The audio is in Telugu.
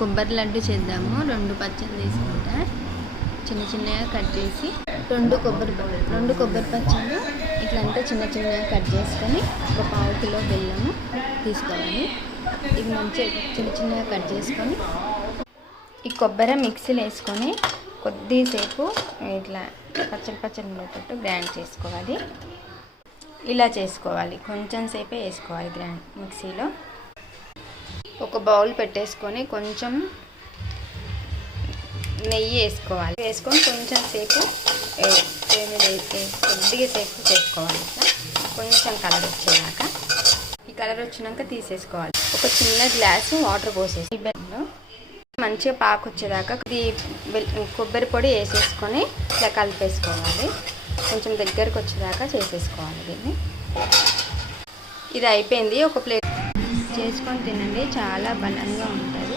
కొబ్బరి లడ్డు చేద్దాము. 2 పచ్చళ్ళు తీసుకుంటా, చిన్న చిన్నగా కట్ చేసి 2 కొబ్బరి పచ్చళ్ళు ఇట్లంతా చిన్న చిన్నగా కట్ చేసుకొని ఒక 1/2 కిలో బెల్లము తీసుకోవాలి. ఇది మంచిగా చిన్న చిన్నగా కట్ చేసుకొని ఈ కొబ్బరి మిక్సీలో వేసుకొని కొద్దిసేపు ఇట్లా పచ్చడి ఉండేటట్టు గ్రైండ్ చేసుకోవాలి. ఇలా చేసుకోవాలి, కొంచెం సేపే వేసుకోవాలి గ్రైండ్ మిక్సీలో. ఒక బౌల్ పెట్టేసుకొని కొంచెం నెయ్యి వేసుకొని కొంచెం సేపు కొద్దిగా సేపు చేసుకోవాలి. ఇట్లా కొంచెం కలర్ వచ్చేదాకా. ఈ కలర్ వచ్చినాక తీసేసుకోవాలి. ఒక చిన్న గ్లాసు వాటర్ పోసేసి ఈ బెల్లంలో మంచిగా పాకు వచ్చేదాకా కొబ్బరి పొడి వేసేసుకొని ఇట్లా కలిపేసుకోవాలి. కొంచెం దగ్గరకు వచ్చేదాకా చేసేసుకోవాలి దీన్ని. ఇది అయిపోయింది. ఒక ప్లేట్ చేసుకొని తినండి, చాలా బలంగా ఉంటుంది.